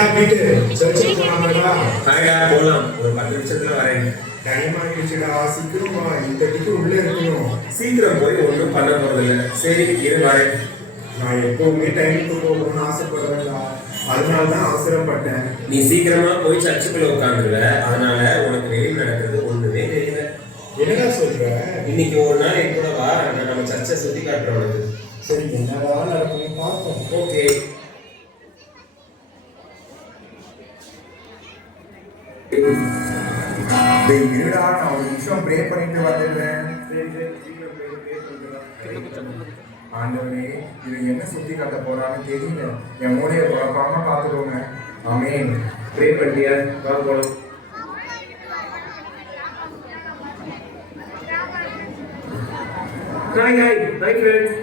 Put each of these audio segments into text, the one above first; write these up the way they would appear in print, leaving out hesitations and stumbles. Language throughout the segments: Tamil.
என்னடா போயிட்டு சர்ச்சுக்கு போலாமாடா? வாடா போலாம். ஒரு 10 நிமிஷத்துல வரேன். டைம் ஆகிடுச்சுடா, சீக்கிரம் வா. இந்த டிக்கு உள்ள இருக்கணும். சீக்கிரம் போய் ஒன்றும் பண்ண போறதில்ல. சரி இரு வரேன். நான் எப்பவுமே டைமுக்கு போகணும்னு ஆசைப்படுறேன்டா, அதனால தான் அவசரப்பட்டேன். நீ சீக்கிரமா போய் சர்ச்சுக்குள்ள உட்காந்துருவ. அதனால உனக்கு வெளியில் நடக்கிறது ஒண்ணுமே தெரியல. என்னடா சொல்ற? இன்னைக்கு ஒரு நாள் என் கூட வா, நான் நம்ம சர்ச்சை சுத்தி காட்டுறேன் உனக்கு. சரி, என்னடா நடக்கும் பார்ப்போம். ஓகே. இருடா, நான் ஒரு நிமிஷம் ப்ரே பண்ணிட்டு வந்துடுறேன். ஆண்டவரே, இது என்ன சுத்தி காட்ட போறான்னு தெரியல. என் மூளையை குழப்பாம பார்த்துக்கோங்க. ஆமென். ப்ரே பண்ணியா? வா போலாம். Hi hi hi friends.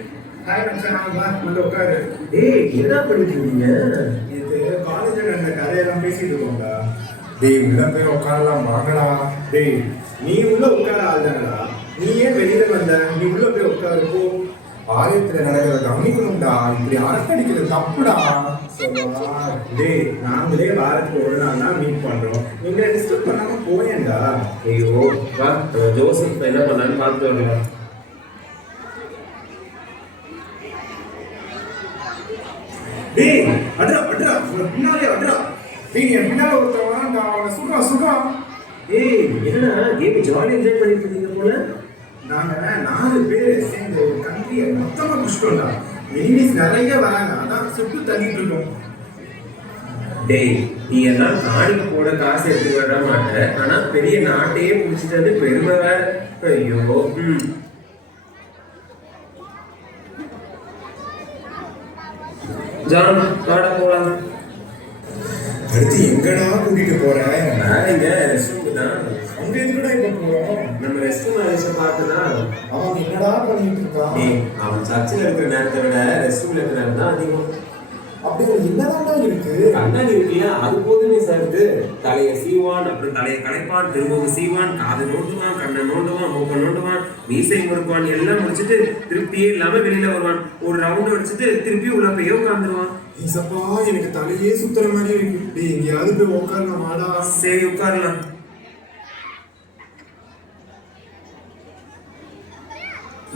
Hi மச்சான், வா உள்ள உட்காரு. டேய் என்ன பண்ணிட்டு இருக்கீங்க? இது காலேஜ்ல நடந்த கதையெல்லாம் பேசிட்டு இருக்கோம்டா. டேய் உள்ள போய் உட்காரலாம் வாங்கடா. டேய் நீ உள்ள உட்கார ஆள்தானடா, நீ ஏன் வெளியில வந்த? நீ உள்ள போய் உட்காரு போ. ஆலயத்துல நடக்கிறத கவனிக்கணும்டா, இப்படி அரட்டடிக்கிறது தப்புடா. டேய் நாங்களே வாரத்துக்கு ஒரு நாள் தான் மீட் பண்றோம், நீங்க டிஸ்டர்ப் பண்ணாம போயேன்டா. ஐயோ வா, ஜோசப் என்ன பண்ணான்னு பார்த்து வரலாம். டேய் அட்ரா அட்ரா, பின்னாலே அட்ரா. டேய் என் பின்னால ஒருத்தன் வரான்டா, அவனை சுகா சுகா. ஏய் என்னடா கேம் ஜாலியா என்ஜாய் பண்ணிட்டு இருக்கீங்க போல. நாங்க 4 பேர் சேர்ந்து ஒரு கண்ட்ரியை மொத்தமா புஷ்டோம்டா. எனிமீஸ் நிறைய வராங்க, அதான் சுட்டு தள்ளிட்டு இருக்கோம். டேய் நீ எல்லாம் காணிக்கு போட காசு எடுத்து வர மாட்ட, ஆனா பெரிய நாட்டையே முடிச்சுட்டு வந்து பெருமை வேற. ஐயோ ஜான் வாடா போலாம். அடுத்து எங்கடா கூட்டிட்டு போற? நான் இங்க ரெஸ்ட் ரூம் தான். அங்க எதுக்குடா இப்ப போறோம்? நம்ம ரெஸ்ட் ரூம் ஆயிடுச்சு பார்த்தனா. அவன் என்னடா பண்ணிட்டு இருக்கான்? டேய் அவன் சர்ச்சில் இருக்கிற நேரத்தை விட ரெஸ்ட் ரூம்ல இருக்கிற நேரம் தான் அதிகம். அப்படி என்னதான்டா இருக்கு? கண்ணாடி இருக்குல்ல, அது போதுமே சார்ட்டு. தலையை சீவான், அப்புறம் தலையை கலைப்பான், திரும்பவும் சீவான், காது நோண்டுவான், கண்ணை நோண்டுவான், மூக்க நோண்டுவான், மீசை முறுக்குவான், எல்லாம் முடிச்சுட்டு திருப்தியே இல்லாம வெளியில வருவான். ஒரு ரவுண்ட் அடிச்சுட்டு திருப்பி உள்ள போய் உட்காந்துருவான். ஈசப்பா, எனக்கு தலையே சுத்துற மாதிரி இருக்கு. டேய் எங்கேயாவது போய் உட்காரலாம் வாடா. சரி உட்காரலாம்.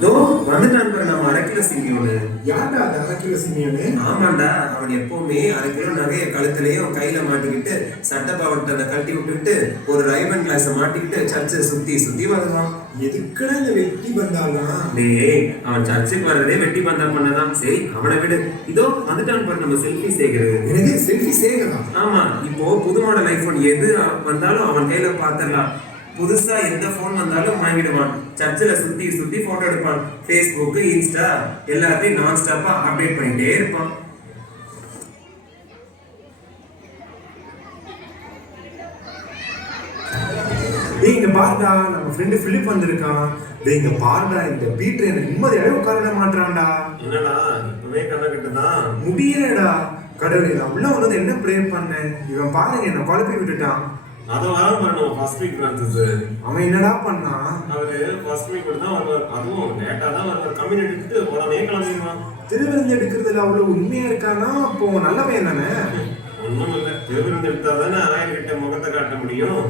தோ வந்துட்டான் பாரு நம்ம 1/2 கிலோ சிங்கியோடு. யாருடா அது 1/2 கிலோ சிமியோனு? ஆமாண்டா, அவன் எப்பவுமே 1/2 கிலோ நகைய கழுத்துலயும் கையில மாட்டிக்கிட்டு சட்டை பாவட்டை கட்டி விட்டுக்கிட்டு ஒரு ரைபன் கிளாஸ மாட்டிக்கிட்டு சர்ச்சை சுத்தி சுத்தி வருவான். எதுக்குடா இந்த வெட்டி பந்தாலாம்? டேய் அவன் சர்ச்சுக்கு வர்றதே வெட்டி பந்தா பண்ணதான். சரி அவனை விடு. இதோ வந்துட்டான் பாரு நம்ம செல்ஃபி சேகர். எனக்கு செல்ஃபி சேகரா? ஆமா, இப்போ புது மாடல் ஐபோன் எது வந்தாலும் அவன் கையில பாத்திரலாம். புதுசா எந்த போன் வந்தாலும் வாங்கிடுவான். சர்ச்சில் சுத்தி சுத்தி போட்டோ எடுப்பான். ஃபேஸ்புக், இன்ஸ்டா எல்லாத்தையும் நான் ஸ்டாப்பா அப்டேட் பண்ணிட்டே இருப்பான். டேய் இங்க பாருடா, நம்ம ஃப்ரெண்டு பிலிப் வந்திருக்கான். டேய் இங்க பாருடா, இந்த பீட்டர் எனக்கு நிம்மதியாவே உட்கார மாட்டான்டா. என்னடா இப்பவே கண்ண கட்டுதான்? முடியலடா. கடவுளே, நான் உள்ள வந்தது என்ன ப்ரே பண்ணேன், இவன் பாருங்க என்ன குழப்பி விட்டுட்டான். அத வர பண்ணுவோம். ஃபர்ஸ்ட் வீக் பிரான்சஸ் அவன் என்னடா பண்ணான்? அவரு ஃபர்ஸ்ட் வீக் தான் வருவார். அதுவும் லேட்டா தான் வருவார். கம்யூனிட்டி எடுத்துட்டு உடனே கிளம்பிடுவான். திருவிருந்து எடுக்கிறதுல அவ்வளவு உண்மையா இருக்கானா? அப்போ நல்ல பையன் தானே? ஒண்ணும் இல்லை, திருவிருந்து எடுத்தா தானே 1000 கிட்ட முகத்தை காட்ட முடியும்.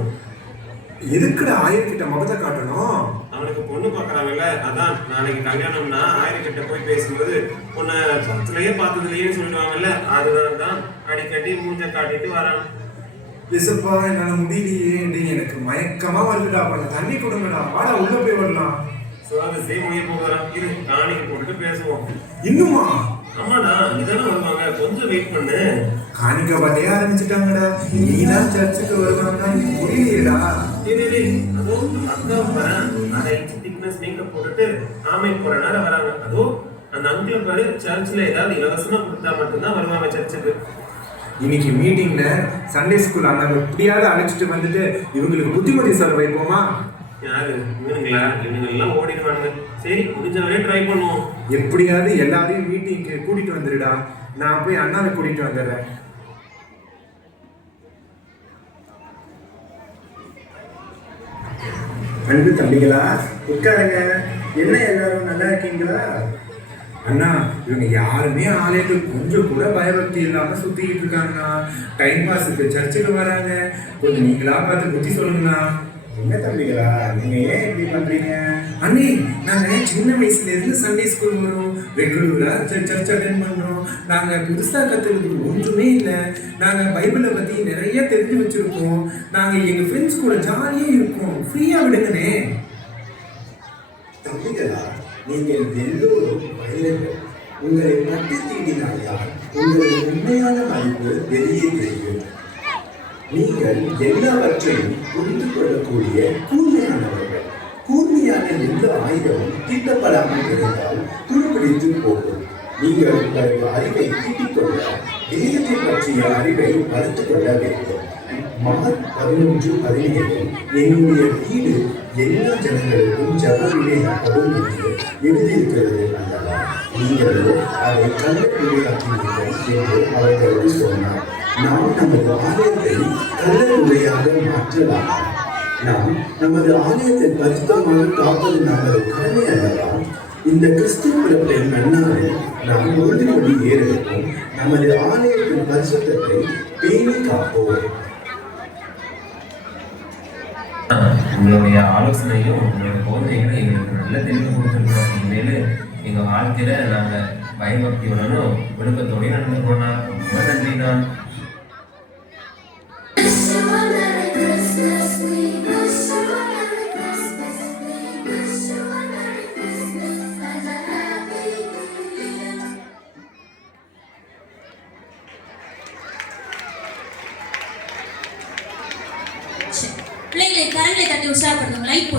எதுக்குடா 1000 கிட்ட முகத்தை காட்டணும்? அவனுக்கு பொண்ணு பாக்குறாங்கல்ல, அதான் நாளைக்கு கல்யாணம்னா 1000 கிட்ட போய் பேசும்போது பொண்ணை சர்ச்சிலேயே பார்த்ததுலயே சொல்லுவாங்கல்ல, அதனால தான் அடிக்கடி மூஞ்ச காட்டிட்டு வரான். லிசப்பா, என்னால முடியலையே. டேய் எனக்கு மயக்கமா வருதுடா, கொஞ்சம் தண்ணி கொடுங்கடா. வாடா உள்ள போய் வரலாம். சுவாகசே முடிய போகிறான். இரு காணிக்கு போட்டுட்டு பேசுவோம். இன்னுமா? ஆமாடா இதெல்லாம் வருவாங்க, கொஞ்சம் வெயிட் பண்ணு. காணிக்க பட்டையே ஆரம்பிச்சுட்டாங்கடா. நீதான் சர்ச்சுக்கு வருவாங்க, முடியலையேடா. அதோ அக்கா வரேன். அதை திக்னஸ் மேக்கப் போட்டுட்டு ஆமை போற நேரம் வராங்க. அதோ அந்த அங்கிள் பாரு, சர்ச்சில் ஏதாவது இலவசமா கொடுத்தா மட்டும்தான் வருவாங்க சர்ச்சுக்கு. இன்னைக்கு மீட்டிங்ல சண்டே ஸ்கூல் அண்ணாங்க எப்படியாவது அழைச்சிட்டு வந்துட்டு இவங்களுக்கு புத்திமதி சொல்ல வைப்போமா? யாரு இவனுங்களா? இவனுங்கெல்லாம் ஓடிடுவானுங்க. சரி முடிஞ்ச வரையும் ட்ரை பண்ணுவோம். எப்படியாவது எல்லாரையும் மீட்டிங்க்கு கூட்டிட்டு வந்துடுடா. நான் போய் அண்ணாவை கூட்டிட்டு வந்துடுறேன். அன்பு தம்பிகளா, உட்காருங்க. என்ன எல்லாரும் நல்லா இருக்கீங்களா? அண்ணா இவங்க யாருமே ஆலயத்துக்கு கொஞ்சம் கூட பயபக்தி இல்லாம சுத்திக்கிட்டு இருக்காங்கண்ணா. டைம் பாஸுக்கு சர்ச்சுக்கு வராங்க. கொஞ்சம் நீங்களா பார்த்து புத்தி சொல்லுங்கண்ணா. என்ன தம்பிகளா நீங்க ஏன் இப்படி பண்றீங்க? அண்ணே நாங்க சின்ன வயசுல இருந்து சண்டே ஸ்கூல் வரோம், ரெகுலரா சர்ச் அட்டென்ட் பண்றோம். நாங்க புதுசா கத்துக்கிறது ஒன்றுமே இல்லை. நாங்க பைபிளை பத்தி நிறைய தெரிஞ்சு வச்சிருக்கோம். நாங்க எங்க ஃப்ரெண்ட்ஸ் கூட ஜாலியா இருக்கோம். ஃப்ரீயா விடுங்கண்ணே. தம்பிகளா, நீங்கள் எல்லோரும் மனிதர்கள். உங்களை பற்றி தீண்டினால்தான் உங்களுடைய உண்மையான மதிப்பு வெளியே தெரியும். நீங்கள் எல்லாவற்றையும் புரிந்து கொள்ளக்கூடிய கூர்மையானவர்கள். கூர்மையான எந்த ஆயுதமும் தீட்டப்படாமல் இருந்தால் துருப்பிடித்து போகும். நீங்கள் உங்கள் அறிவை தீட்டிக் கொள்ள தேசத்தை பற்றிய அறிவை வளர்த்துக் கொள்ள வேண்டும். மார்க் 11:17 என்னுடைய வீடு எல்லா ஜனங்களுக்கும் ஜபவிடையாகவும் என்று எழுதியிருக்கிறது அல்லவா? நீங்களோ அதை கள்ளக்குறையாக்கினீர்கள் என்று அவர்களுக்கு சொன்னார். நாம் நமது ஆலயத்தை கள்ளக்குறையாக மாற்றலாம். நாம் நமது ஆலயத்தை பரிசுத்தமாக காப்பது நமது கடமை அல்லவா? இந்த கிறிஸ்து பிறப்பை நன்னாளில் நாம் உறுதிமொழி ஏறெடுப்போம். நமது ஆலயத்தின் பரிசுத்தத்தை பேணி காப்போம். உங்களுடைய ஆலோசனையும் உங்களுடைய போதனைகளும் எங்களுக்கு நல்ல தெளிவு கொடுத்துருக்கோம். இனிமேல் எங்கள் வாழ்க்கையில் நாங்கள் பயபக்தியுடனும் ஒழுக்கத்தோடையும் நடந்துக்கிறோம்னா ரொம்ப நன்றி தான். பிள்ளைகளை கரங்களை தட்டி உற்சாகப்படுத்தும் லைட்